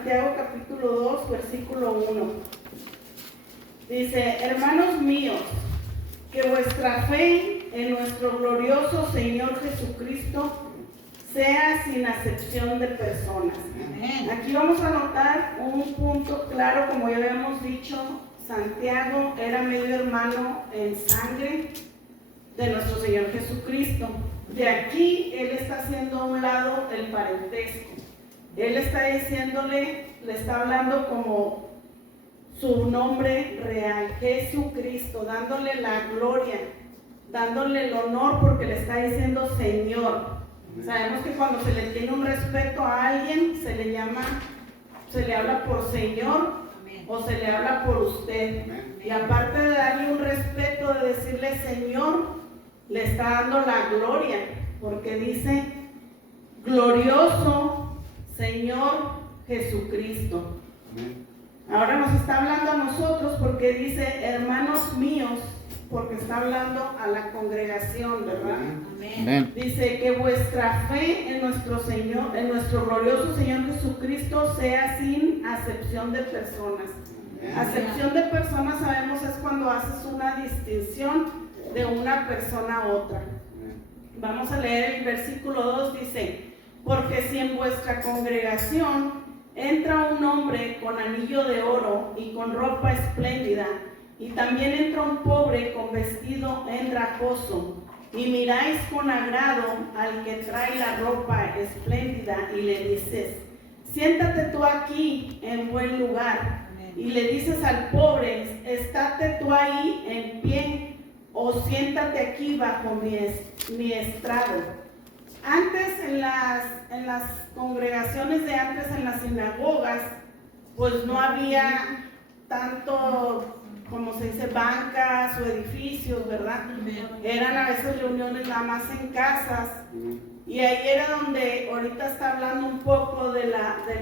Santiago capítulo 2, versículo 1. Dice: hermanos míos, que vuestra fe en nuestro glorioso Señor Jesucristo sea sin acepción de personas. Amén. Aquí vamos a notar un punto claro, como ya habíamos dicho. Santiago era medio hermano en sangre de nuestro Señor Jesucristo. De aquí él está haciendo a un lado el parentesco. Él está diciéndole, le está hablando como su nombre real, Jesucristo, dándole la gloria, dándole el honor, porque le está diciendo Señor. Sabemos que cuando se le tiene un respeto a alguien, se le habla por Señor. Amén. O se le habla por usted. Amén. Y aparte de darle un respeto, de decirle Señor, le está dando la gloria, porque dice glorioso Señor Jesucristo. Amén. Ahora nos está hablando a nosotros, porque dice hermanos míos, porque está hablando a la congregación, ¿verdad? Amén. Amén. Dice que vuestra fe en nuestro Señor, en nuestro glorioso Señor Jesucristo, sea sin acepción de personas. Amén. Acepción de personas, sabemos, es cuando haces una distinción de una persona a otra. Amén. Vamos a leer el versículo 2, dice: porque si en vuestra congregación entra un hombre con anillo de oro y con ropa espléndida, y también entra un pobre con vestido andrajoso, y miráis con agrado al que trae la ropa espléndida y le dices: siéntate tú aquí en buen lugar. Amén. Y le dices al pobre: estate tú ahí en pie, o siéntate aquí bajo mi estrado. Antes en las congregaciones de antes, en las sinagogas, pues no había tanto, como se dice, bancas o edificios, ¿verdad? Eran a veces reuniones nada más en casas, y ahí era donde ahorita está hablando un poco de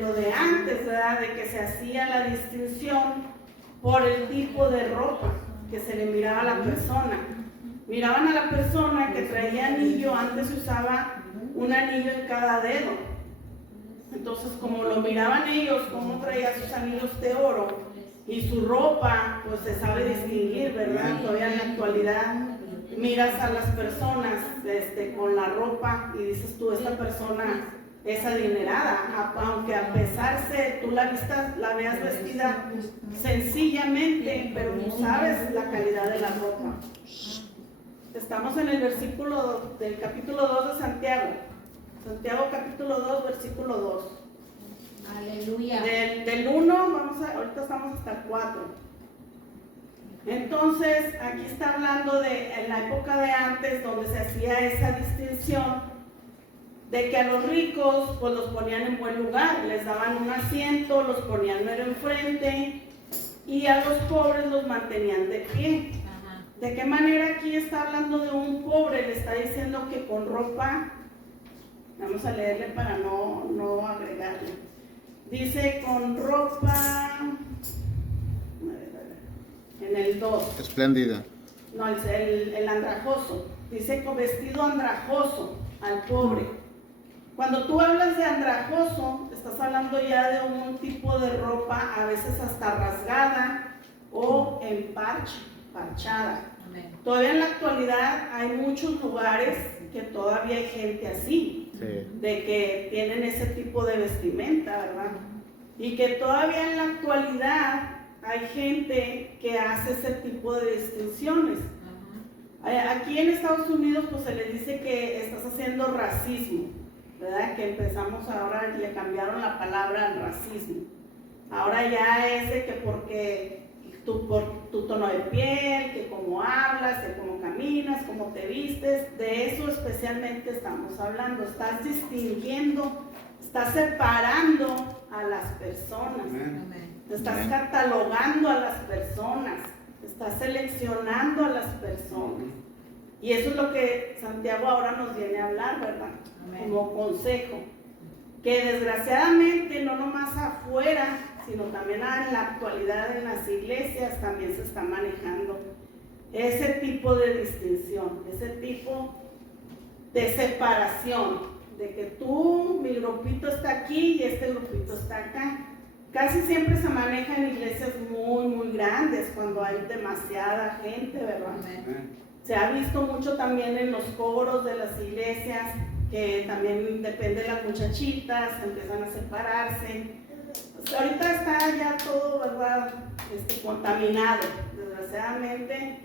lo de antes, ¿verdad? De que se hacía la distinción por el tipo de ropa que se le miraba a la persona. Miraban a la persona que traía anillo. Antes se usaba un anillo en cada dedo. Entonces, como lo miraban ellos, cómo traía sus anillos de oro y su ropa, pues se sabe distinguir, ¿verdad? Todavía en la actualidad miras a las personas con la ropa y dices tú: esta persona es adinerada, aunque a pesar de tú la veas vestida sencillamente, pero no sabes la calidad de la ropa. Estamos en el versículo del capítulo 2 de Santiago. Santiago capítulo 2, versículo 2. Aleluya. Del 1, ahorita estamos hasta el 4. Entonces, aquí está hablando de en la época de antes, donde se hacía esa distinción de que a los ricos pues los ponían en buen lugar, les daban un asiento, los ponían mero enfrente, y a los pobres los mantenían de pie. Ajá. ¿De qué manera aquí está hablando de un pobre? Le está diciendo que con ropa, vamos a leerle para no agregarle. Dice con ropa, en el 2. Espléndida. No, el andrajoso. Dice con vestido andrajoso al pobre. Cuando tú hablas de andrajoso, estás hablando ya de un tipo de ropa a veces hasta rasgada o en parchada. Amén. Todavía en la actualidad hay muchos lugares que todavía hay gente así, sí, de que tienen ese tipo de vestimenta, ¿verdad? Y que todavía en la actualidad hay gente que hace ese tipo de distinciones. Aquí en Estados Unidos pues se le dice que estás haciendo racismo, ¿verdad? Que empezamos ahora, le cambiaron la palabra al racismo. Ahora ya es de que porque por tu tono de piel, que cómo hablas, que cómo caminas, cómo te vistes, de eso especialmente estamos hablando. Estás distinguiendo, estás separando a las personas. Amén. Estás catalogando a las personas, estás seleccionando a las personas. Y eso es lo que Santiago ahora nos viene a hablar, ¿verdad? Amén. Como consejo. Que desgraciadamente no nomás afuera, sino también en la actualidad en las iglesias también se está manejando ese tipo de distinción, ese tipo de separación, de que mi grupito está aquí y este grupito está acá. casi siempre se maneja en iglesias muy grandes, cuando hay demasiada gente, ¿verdad? Amén. Se ha visto mucho también en los coros de las iglesias, que también depende de las muchachitas, empiezan a separarse. Pues ahorita está ya todo, ¿verdad? Contaminado. Desgraciadamente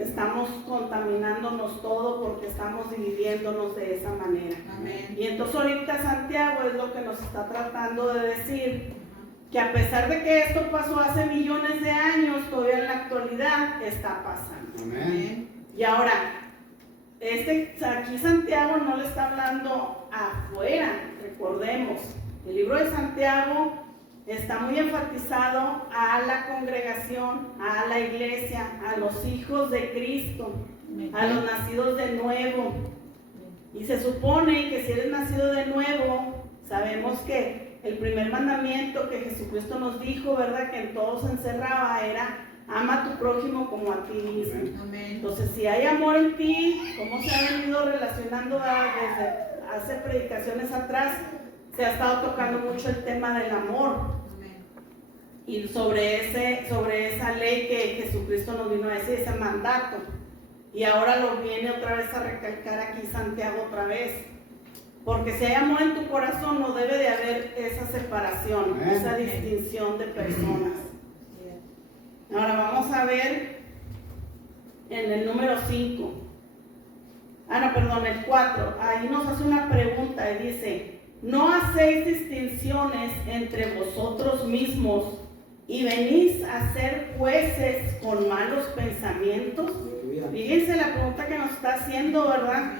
estamos contaminándonos todo porque estamos dividiéndonos de esa manera. Amén. Y entonces ahorita Santiago es lo que nos está tratando de decir, que a pesar de que esto pasó hace millones de años, todavía en la actualidad está pasando. Amén. Y ahora, aquí Santiago no le está hablando afuera, recordemos, el libro de Santiago está muy enfatizado a la congregación, a la iglesia, a los hijos de Cristo, a los nacidos de nuevo. Y se supone que si eres nacido de nuevo, sabemos que el primer mandamiento que Jesucristo nos dijo, ¿verdad?, que en todo se encerraba, era ama a tu prójimo como a ti mismo. Amén. Entonces, si hay amor en ti, como se ha venido relacionando desde hace predicaciones atrás, se ha estado tocando mucho el tema del amor. Y sobre esa ley que Jesucristo nos vino a decir, ese mandato. Y ahora lo viene otra vez a recalcar aquí Santiago otra vez. Porque si hay amor en tu corazón, no debe de haber esa separación, esa distinción de personas. Ahora vamos a ver en el número 5. El 4. Ahí nos hace una pregunta y dice: ¿no hacéis distinciones entre vosotros mismos y venís a ser jueces con malos pensamientos? Fíjense la pregunta que nos está haciendo, ¿verdad?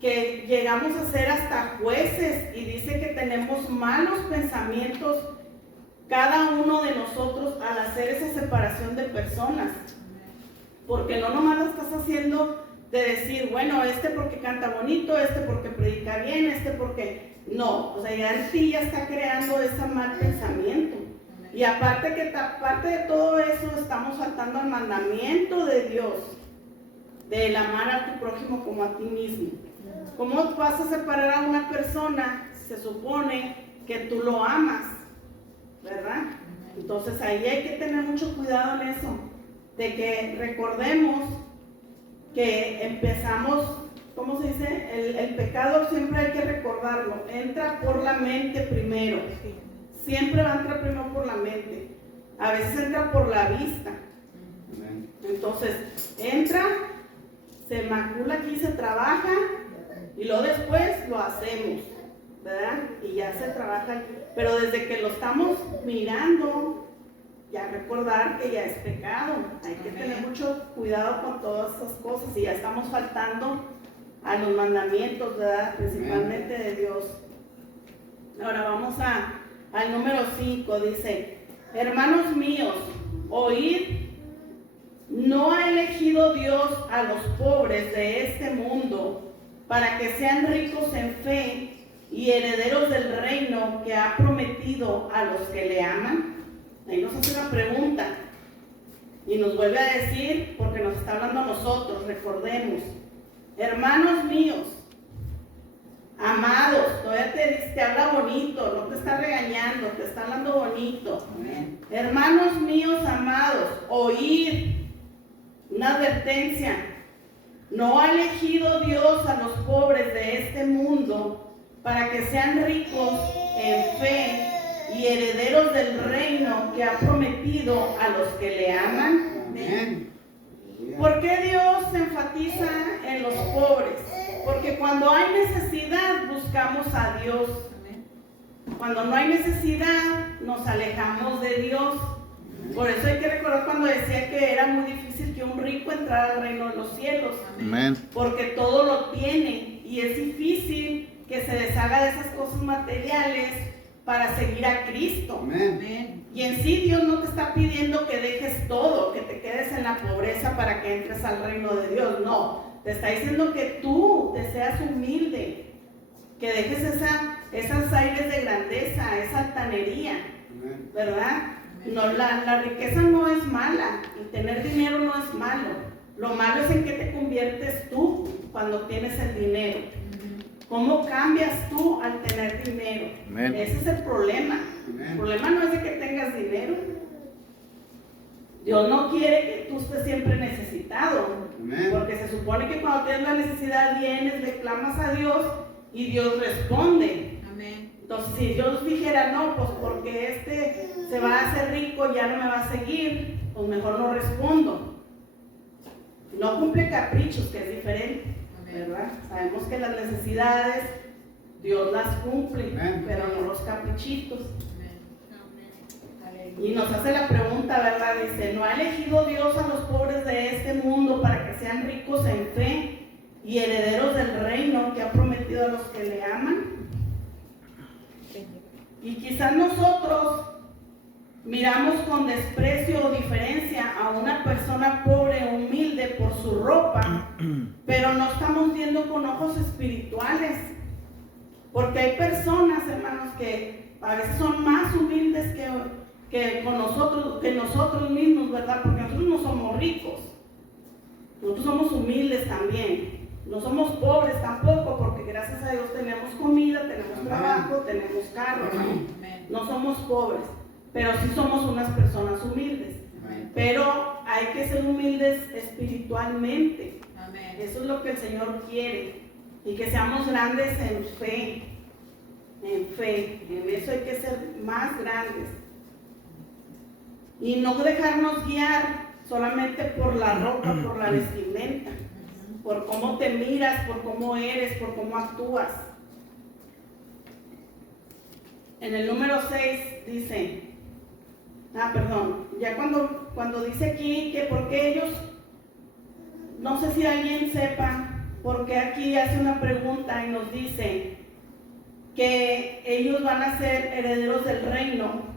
Que llegamos a ser hasta jueces, y dice que tenemos malos pensamientos cada uno de nosotros al hacer esa separación de personas. Porque no nomás lo estás haciendo de decir, bueno, porque canta bonito, porque predica bien, porque... No, o sea, ya en ti ya está creando ese mal pensamiento. Y aparte de todo eso, estamos faltando al mandamiento de Dios, del amar a tu prójimo como a ti mismo. ¿Cómo vas a separar a una persona? Se supone que tú lo amas, ¿verdad? Entonces ahí hay que tener mucho cuidado en eso, de que recordemos que empezamos, ¿cómo se dice? El pecado siempre hay que recordarlo, entra por la mente primero, siempre va a entrar primero por la mente, a veces entra por la vista. Entonces entra, se macula aquí, se trabaja, y luego después lo hacemos, ¿verdad? Y ya se trabaja, pero desde que lo estamos mirando, ya recordar que ya es pecado. Hay que tener mucho cuidado con todas esas cosas, y ya estamos faltando a los mandamientos, ¿verdad? Principalmente de Dios. Ahora vamos al número 5, dice: hermanos míos, oíd, ¿no ha elegido Dios a los pobres de este mundo para que sean ricos en fe y herederos del reino que ha prometido a los que le aman? Ahí nos hace una pregunta y nos vuelve a decir, porque nos está hablando a nosotros, recordemos: hermanos míos, amados, todavía te habla bonito, no te está regañando, te está hablando bonito. Amén. Hermanos míos amados, oíd, una advertencia: ¿no ha elegido Dios a los pobres de este mundo para que sean ricos en fe y herederos del reino que ha prometido a los que le aman? Amén. ¿Por qué Dios se enfatiza en los pobres? Porque cuando hay necesidad buscamos a Dios. Cuando no hay necesidad nos alejamos de Dios. Por eso hay que recordar cuando decía que era muy difícil que un rico entrara al reino de los cielos. Amén. Porque todo lo tiene, y es difícil que se deshaga de esas cosas materiales para seguir a Cristo. Amén. Y en sí Dios no te está pidiendo que dejes todo, que te quedes en la pobreza para que entres al reino de Dios. No, te está diciendo que tú te seas humilde, que dejes esas aires de grandeza, esa altanería, ¿verdad? No, la riqueza no es mala, y tener dinero no es malo. Lo malo es en qué te conviertes tú cuando tienes el dinero. ¿Cómo cambias tú al tener dinero? Amén. Ese es el problema. Amén. El problema no es de que tengas dinero. Dios no quiere que tú estés siempre necesitado. Amén. Porque se supone que cuando tienes la necesidad vienes, le clamas a Dios y Dios responde. Amén. Entonces si Dios dijera, no, pues porque este se va a hacer rico, ya no me va a seguir, pues mejor no respondo. No cumple caprichos, que es diferente. Amén. ¿Verdad? Sabemos que las necesidades Dios las cumple. Amén. Pero no los caprichitos. Y nos hace la pregunta, ¿verdad? Dice, ¿no ha elegido Dios a los pobres de este mundo para que sean ricos en fe y herederos del reino que ha prometido a los que le aman? Y quizás nosotros miramos con desprecio o diferencia a una persona pobre o humilde por su ropa, pero no estamos viendo con ojos espirituales. Porque hay personas, hermanos, que a veces son más humildes que nosotros mismos, ¿verdad? Porque nosotros no somos ricos, nosotros somos humildes también, no somos pobres tampoco, porque gracias a Dios tenemos comida, tenemos trabajo, tenemos carro, no somos pobres, pero sí somos unas personas humildes. Pero hay que ser humildes espiritualmente. Eso es lo que el Señor quiere, y que seamos grandes en fe, en eso hay que ser más grandes. Y no dejarnos guiar solamente por la ropa, por la vestimenta, por cómo te miras, por cómo eres, por cómo actúas. En el número 6 dice, ya cuando dice aquí que porque ellos, no sé si alguien sepa, porque aquí hace una pregunta y nos dice que ellos van a ser herederos del reino.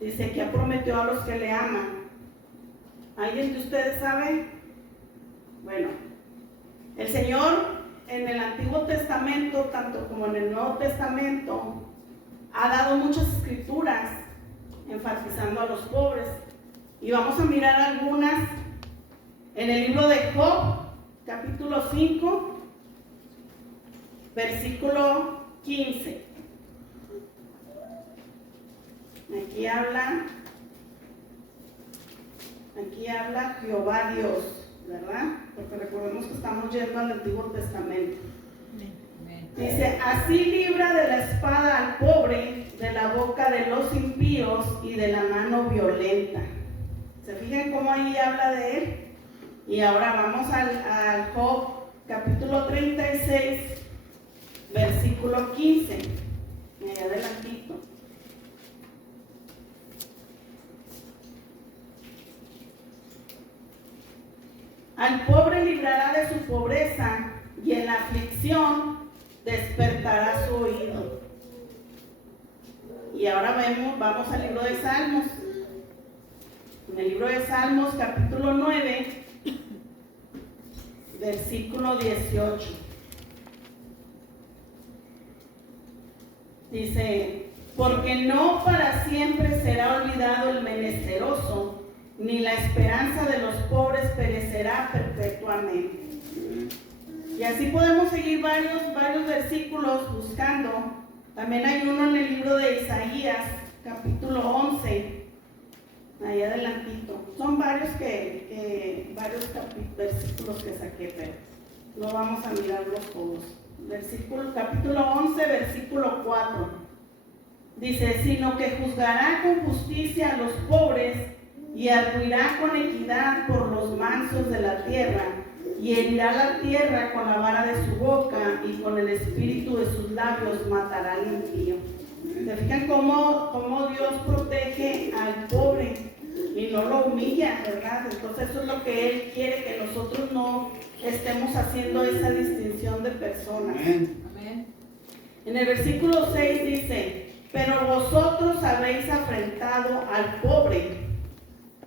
Dice que ha prometido a los que le aman. ¿Alguien de ustedes sabe? Bueno, el Señor en el Antiguo Testamento, tanto como en el Nuevo Testamento, ha dado muchas escrituras enfatizando a los pobres. Y vamos a mirar algunas en el libro de Job, capítulo 5, versículo 15. Aquí habla Jehová Dios, ¿verdad? Porque recordemos que estamos yendo al Antiguo Testamento. Dice, así libra de la espada al pobre, de la boca de los impíos y de la mano violenta. ¿Se fijan cómo ahí habla de él? Y ahora vamos al Job, capítulo 36, versículo 15. Allá adelantito. Al pobre librará de su pobreza y en la aflicción despertará su oído. Y ahora vamos al libro de Salmos. En el libro de Salmos, capítulo 9, versículo 18. Dice, porque no para siempre será olvidado el menesteroso, ni la esperanza de los pobres perecerá perpetuamente. Y así podemos seguir varios versículos buscando. También hay uno en el libro de Isaías, capítulo 11, ahí adelantito. Son varios versículos que saqué, pero no vamos a mirarlos todos. Capítulo 11, versículo 4. Dice, sino que juzgará con justicia a los pobres y arguirá con equidad por los mansos de la tierra, y herirá la tierra con la vara de su boca, y con el espíritu de sus labios matará al impío. ¿Se fijan cómo Dios protege al pobre y no lo humilla, verdad? Entonces eso es lo que Él quiere, que nosotros no estemos haciendo esa distinción de personas. Amén. En el versículo 6 dice, pero vosotros habéis afrentado al pobre.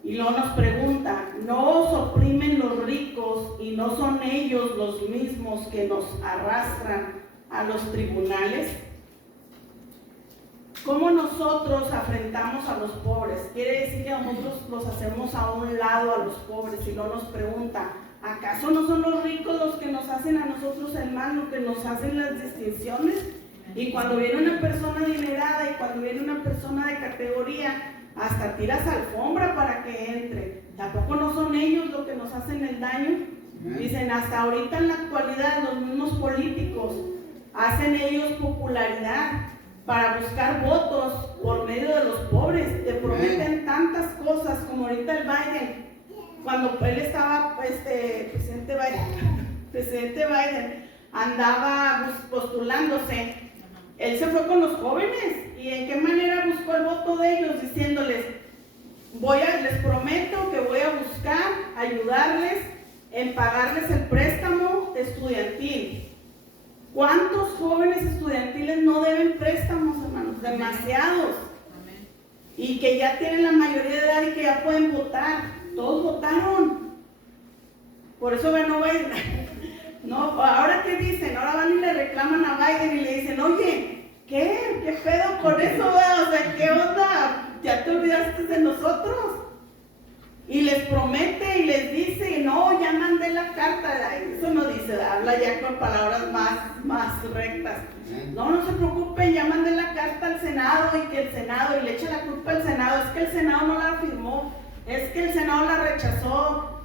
Y luego nos pregunta, ¿no os oprimen los ricos y no son ellos los mismos que nos arrastran a los tribunales? ¿Cómo nosotros afrentamos a los pobres? Quiere decir que nosotros los hacemos a un lado a los pobres. Y luego nos pregunta, ¿acaso no son los ricos los que nos hacen a nosotros el mal, los que nos hacen las distinciones? Y cuando viene una persona adinerada y cuando viene una persona de categoría, hasta tiras alfombra para que entre. Tampoco no son ellos los que nos hacen el daño. Dicen, hasta ahorita en la actualidad los mismos políticos hacen ellos popularidad para buscar votos por medio de los pobres. Te prometen tantas cosas, como ahorita el Biden, cuando él estaba, presidente Biden andaba postulándose, él se fue con los jóvenes. ¿Y en qué manera buscó el voto de ellos? Diciéndoles, les prometo que voy a buscar ayudarles en pagarles el préstamo estudiantil. ¿Cuántos jóvenes estudiantiles no deben préstamos, hermanos? Demasiados. Amén. Y que ya tienen la mayoría de edad y que ya pueden votar. Todos votaron. Por eso ganó Biden. No, ahora ¿qué dicen? Ahora van y le reclaman a Biden y le dicen, oye, ¿qué pedo con eso? O sea, ¿qué onda? ¿Ya te olvidaste de nosotros? Y les promete y les dice, no, ya mandé la carta. Eso no dice, habla ya con palabras más rectas. No se preocupen, ya mandé la carta al Senado y que el Senado, y le echa la culpa al Senado, es que el Senado no la firmó, es que el Senado la rechazó.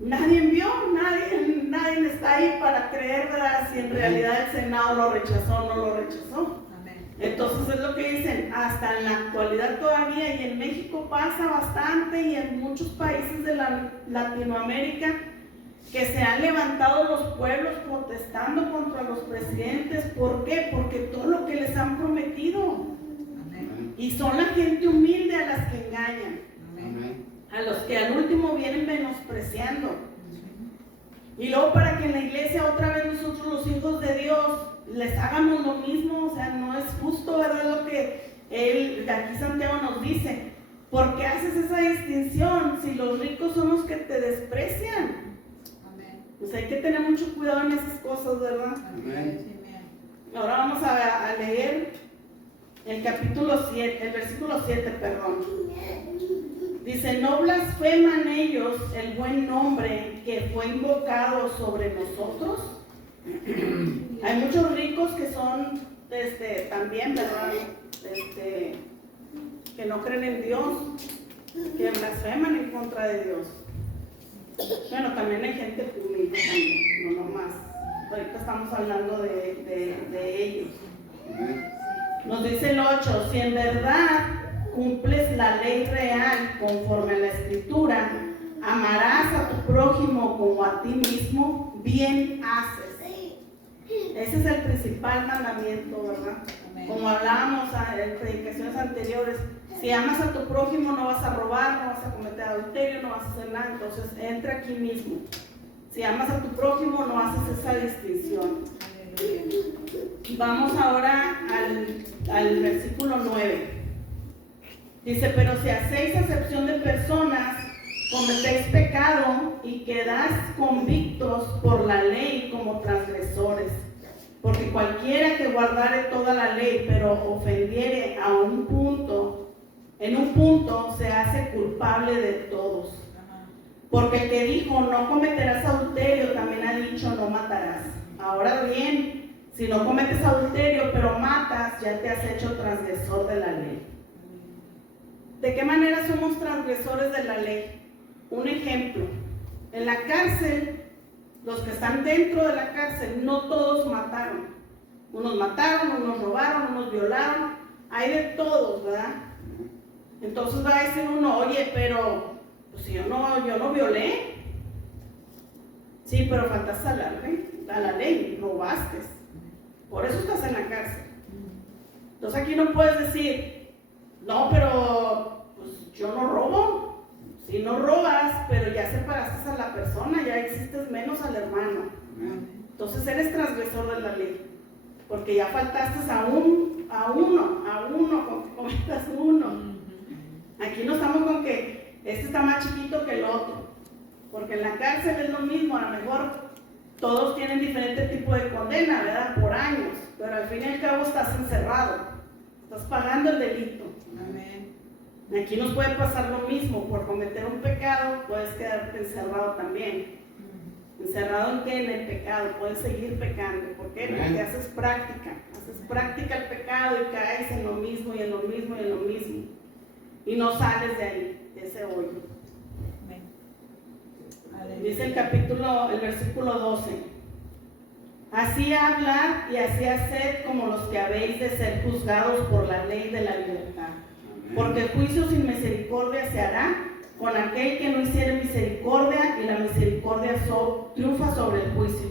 Nadie vio, nadie está ahí para creer, ¿verdad? Si en realidad el Senado lo rechazó o no lo rechazó. Entonces es lo que dicen, hasta en la actualidad todavía, y en México pasa bastante, y en muchos países de Latinoamérica, que se han levantado los pueblos protestando contra los presidentes. ¿Por qué? Porque todo lo que les han prometido. Amén. Y son la gente humilde a las que engañan. Amén. A los que al último vienen menospreciando. Y luego para que en la iglesia otra vez nosotros los hijos de Dios les hagamos lo mismo. O sea, no es justo, ¿verdad? Lo que aquí Santiago nos dice. ¿Por qué haces esa distinción si los ricos son los que te desprecian? Amén. Pues hay que tener mucho cuidado en esas cosas, ¿verdad? Amén. Ahora vamos a leer el versículo 7, perdón. Dice, no blasfeman ellos el buen nombre que fue invocado sobre nosotros. Hay muchos ricos que son también, ¿verdad? Que no creen en Dios, que blasfeman en contra de Dios. Bueno, también hay gente humilde también, no nomás. Ahorita estamos hablando de ellos. Nos dice el 8, si en verdad cumples la ley real conforme a la Escritura, amarás a tu prójimo como a ti mismo, bien haces. Ese es el principal mandamiento, ¿verdad? Amén. Como hablábamos en predicaciones anteriores, si amas a tu prójimo no vas a robar, no vas a cometer adulterio, no vas a hacer nada. Entonces entra aquí mismo. Si amas a tu prójimo no haces esa distinción. Vamos ahora al versículo 9. Dice, pero si hacéis acepción de personas, cometéis pecado y quedáis convictos por la ley como transgresores. Porque cualquiera que guardare toda la ley, pero ofendiere en un punto se hace culpable de todos. Porque el que dijo, no cometerás adulterio, también ha dicho, no matarás. Ahora bien, si no cometes adulterio, pero matas, ya te has hecho transgresor de la ley. ¿De qué manera somos transgresores de la ley? Un ejemplo, en la cárcel, los que están dentro de la cárcel, no todos mataron. Unos mataron, unos robaron, unos violaron, hay de todos, ¿verdad? Entonces va a decir uno, oye, pero pues, yo no violé. Sí, pero faltaste a la ley, robaste. Por eso estás en la cárcel. Entonces aquí no puedes decir, no, pero pues, yo no robo. Si no robas, pero ya separaste a la persona, ya existes menos al hermano. Entonces eres transgresor de la ley. Porque ya faltaste a uno, cometas uno. Aquí no estamos con que este está más chiquito que el otro. Porque en la cárcel es lo mismo, a lo mejor todos tienen diferente tipo de condena, ¿verdad? Por años. Pero al fin y al cabo estás encerrado. Estás pagando el delito. Amén. Aquí nos puede pasar lo mismo, por cometer un pecado puedes quedarte encerrado también. ¿Encerrado en qué? En el pecado. Puedes seguir pecando. ¿Por qué? Porque haces práctica el pecado y caes en lo mismo y en lo mismo y en lo mismo. Y no sales de ahí, de ese hoyo. Dice el versículo 12. Así hablad y así haced como los que habéis de ser juzgados por la ley de la libertad. Porque juicio sin misericordia se hará con aquel que no hiciere misericordia, y la misericordia triunfa sobre el juicio.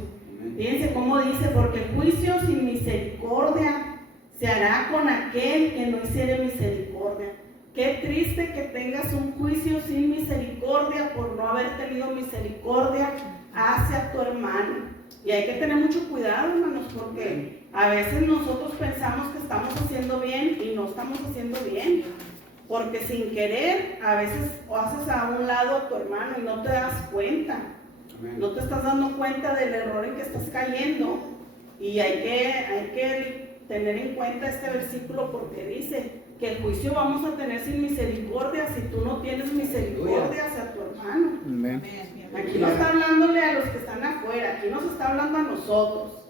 Fíjense cómo dice, porque juicio sin misericordia se hará con aquel que no hiciere misericordia. Qué triste que tengas un juicio sin misericordia por no haber tenido misericordia hacia tu hermano. Y hay que tener mucho cuidado, hermanos, porque a veces nosotros pensamos que estamos haciendo bien y no estamos haciendo bien. Porque sin querer, a veces haces a un lado a tu hermano y no te das cuenta. No te estás dando cuenta del error en que estás cayendo. Y hay que tener en cuenta este versículo, porque dice que el juicio vamos a tener sin misericordia si tú no tienes misericordia hacia tu hermano. Amén. Aquí no está hablándole a los que están afuera, aquí nos está hablando a nosotros.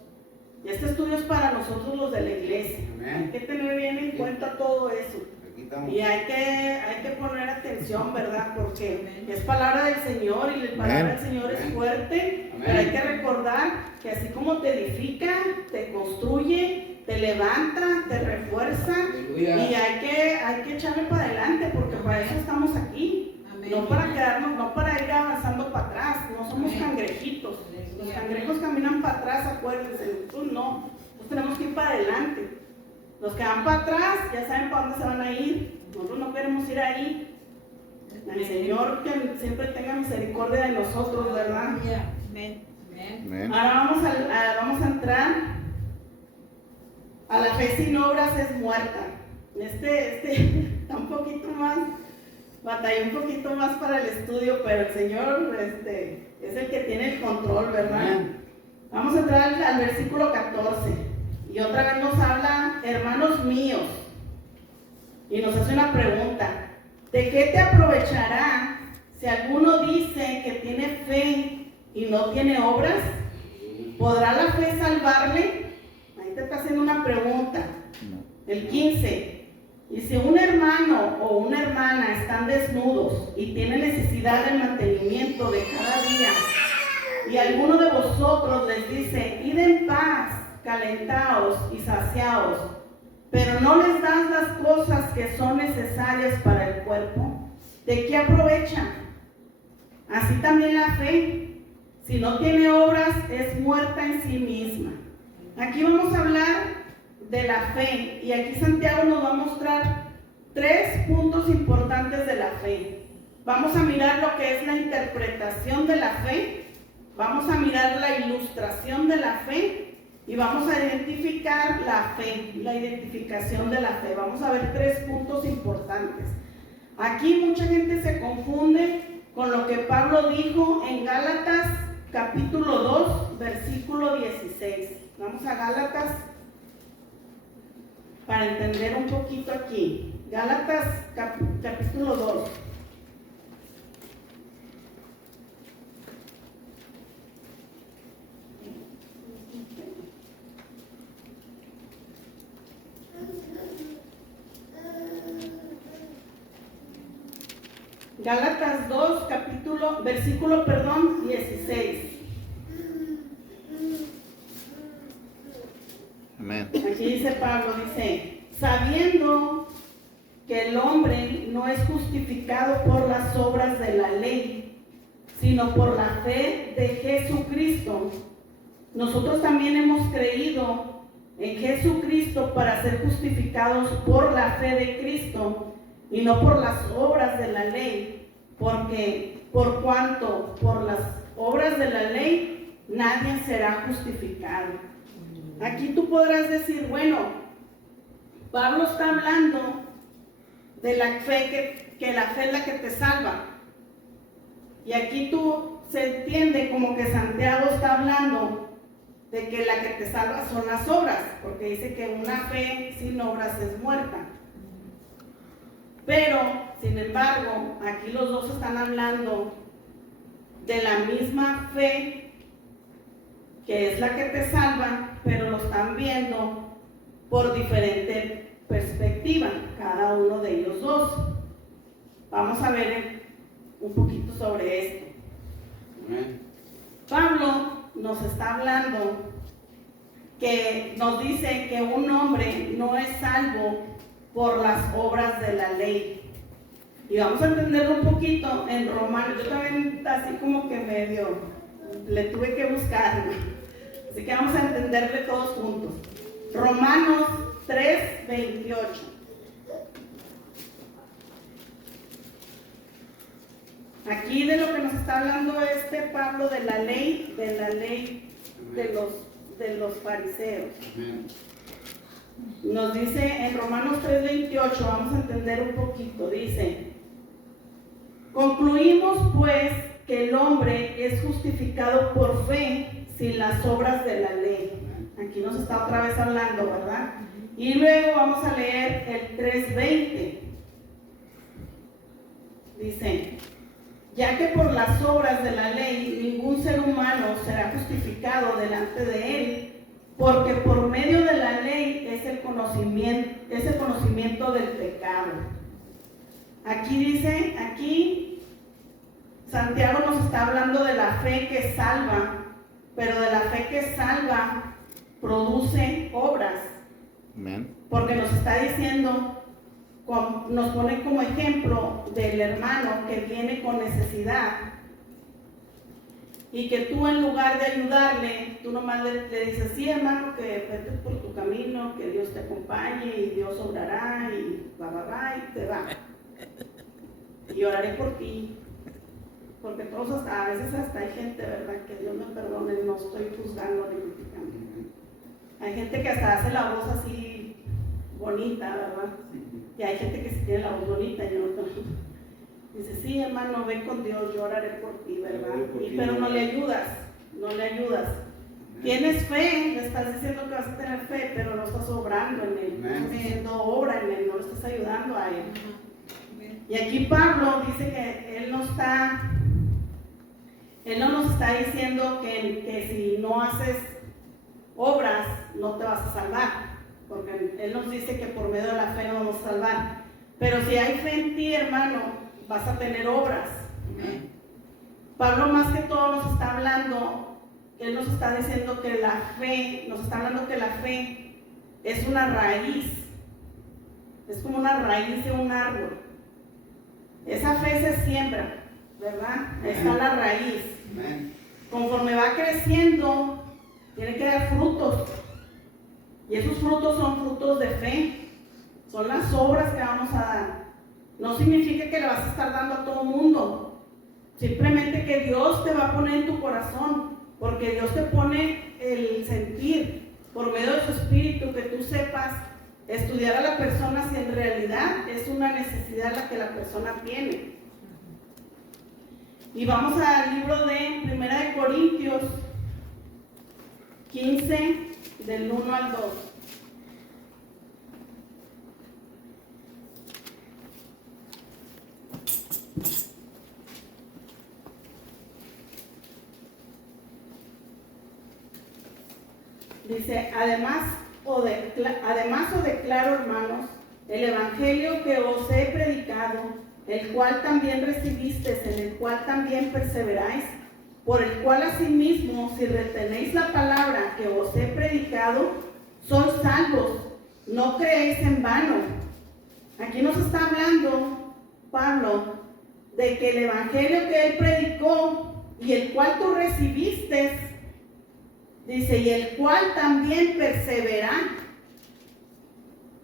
Y este estudio es para nosotros los de la iglesia. Hay que tener bien en cuenta todo eso. Y hay que poner atención, ¿verdad? Porque es palabra del Señor y la palabra del Señor es fuerte. Pero hay que recordar que así como te edifica, te construye, te levanta, te refuerza. Aleluya. Y hay que echarle para adelante, porque para eso estamos aquí. Amén. No para quedarnos, no para ir avanzando para atrás. No somos cangrejitos. Los cangrejos caminan para atrás, acuérdense. Nosotros no. Nosotros tenemos que ir para adelante. Los que van para atrás ya saben para dónde se van a ir. Nosotros no queremos ir ahí. El Señor que siempre tenga misericordia de nosotros, ¿verdad? Amén. Ahora vamos a entrar a la fe sin obras es muerta. Está un poquito más, batallé un poquito más para el estudio, pero el Señor es el que tiene el control, ¿verdad? Vamos a entrar al versículo 14. Y otra vez nos habla, hermanos míos, y nos hace una pregunta: ¿de qué te aprovechará si alguno dice que tiene fe y no tiene obras? ¿Podrá la fe salvarle? Ahí te está haciendo una pregunta. El 15. Y si un hermano o una hermana están desnudos y tienen necesidad del mantenimiento de cada día, y alguno de vosotros les dice: id en paz, calentaos y saciaos, pero no les das las cosas que son necesarias para el cuerpo, ¿de qué aprovechan? Así también la fe, si no tiene obras, es muerta en sí misma. Aquí vamos a hablar de la fe, y aquí Santiago nos va a mostrar 3 puntos importantes de la fe. Vamos a mirar lo que es la interpretación de la fe, vamos a mirar la ilustración de la fe, y vamos a identificar la fe, la identificación de la fe. Vamos a ver 3 puntos importantes. Aquí mucha gente se confunde con lo que Pablo dijo en Gálatas capítulo 2, versículo 16. Vamos a Gálatas para entender un poquito aquí. Gálatas capítulo 2. Gálatas 2, versículo 16. Amén. Aquí dice Pablo, dice: sabiendo que el hombre no es justificado por las obras de la ley, sino por la fe de Jesucristo, nosotros también hemos creído en Jesucristo para ser justificados por la fe de Cristo y no por las obras de la ley, porque por cuanto por las obras de la ley nadie será justificado. Aquí tú podrás decir, bueno, Pablo está hablando de la fe, que la fe es la que te salva, y aquí se entiende como que Santiago está hablando de que la que te salva son las obras, porque dice que una fe sin obras es muerta. Pero, sin embargo, aquí los dos están hablando de la misma fe que es la que te salva, pero lo están viendo por diferente perspectiva, cada uno de ellos dos. Vamos a ver un poquito sobre esto. Pablo nos está hablando que nos dice que un hombre no es salvo por las obras de la ley. Y vamos a entenderlo un poquito en Romanos. Yo también así como que medio le tuve que buscar, así que vamos a entenderle todos juntos. Romanos 3:28. Aquí de lo que nos está hablando Pablo de la ley de los fariseos. Nos dice en Romanos 3:28, vamos a entender un poquito, dice: concluimos pues que el hombre es justificado por fe sin las obras de la ley. Aquí nos está otra vez hablando, ¿verdad? Y luego vamos a leer el 3:20. Dice: ya que por las obras de la ley ningún ser humano será justificado delante de él, porque por medio de la ley es el conocimiento del pecado. Aquí Santiago nos está hablando de la fe que salva, pero de la fe que salva produce obras. Amén. Porque nos está diciendo, nos pone como ejemplo del hermano que viene con necesidad y que tú en lugar de ayudarle, tú nomás le dices: sí, hermano, que vete por tu camino, que Dios te acompañe y Dios obrará y y te va. Y oraré por ti. Porque todos a veces hasta hay gente, ¿verdad? Que Dios me perdone, no estoy juzgando ni criticando. Hay gente que hasta hace la voz así bonita, ¿verdad? Y hay gente que sí tiene la voz bonita y no tanto. Dice: sí, hermano, ven con Dios, yo oraré por ti, ¿verdad? Pero no le ayudas. Tienes fe, le estás diciendo que vas a tener fe, pero no estás obrando en él, no estás haciendo obra en él, no le estás ayudando a él. Y aquí Pablo dice que él no nos está diciendo que si no haces obras no te vas a salvar, porque él nos dice que por medio de la fe no vamos a salvar. Pero si hay fe en ti, hermano, vas a tener obras. Pablo más que todo nos está hablando, él nos está diciendo que la fe, nos está hablando que la fe es una raíz, es como una raíz de un árbol. Esa fe se siembra, ¿verdad? Está la raíz. Conforme va creciendo, tiene que dar frutos. Y esos frutos son frutos de fe. Son las obras que vamos a dar. No significa que le vas a estar dando a todo mundo. Simplemente que Dios te va a poner en tu corazón. Porque Dios te pone el sentir por medio de su espíritu, que tú sepas estudiar a la persona si en realidad es una necesidad la que la persona tiene. Y vamos al libro de 1 de Corintios 15, del 1 al 2. Dice: además os declaro, hermanos, el evangelio que os he predicado, el cual también recibisteis, en el cual también perseveráis, por el cual asimismo, si retenéis la palabra que os he predicado, sois salvos, no creéis en vano. Aquí nos está hablando Pablo de que el evangelio que él predicó y el cual tú recibiste, dice, y el cual también perseverá.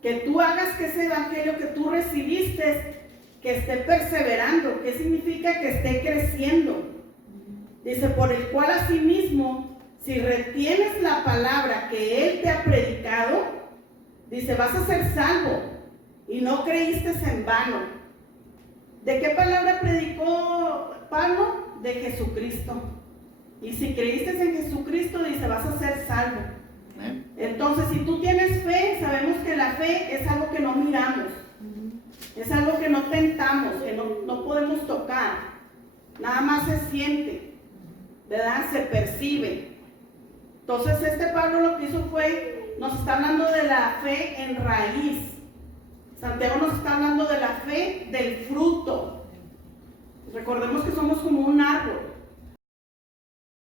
Que tú hagas que ese evangelio que tú recibiste, que esté perseverando. ¿Qué significa? Que esté creciendo. Dice: por el cual asimismo, si retienes la palabra que él te ha predicado, dice, vas a ser salvo, y no creíste en vano. ¿De qué palabra predicó Pablo? De Jesucristo. Y si creíste en Jesucristo, dice, vas a ser salvo. Entonces, si tú tienes fe, sabemos que la fe es algo que no miramos, es algo que no tentamos, que no podemos tocar, nada más se siente, ¿verdad? Se percibe. Entonces este Pablo lo que hizo fue, nos está hablando de la fe en raíz. Santiago nos está hablando de la fe del fruto. Recordemos que somos como un árbol.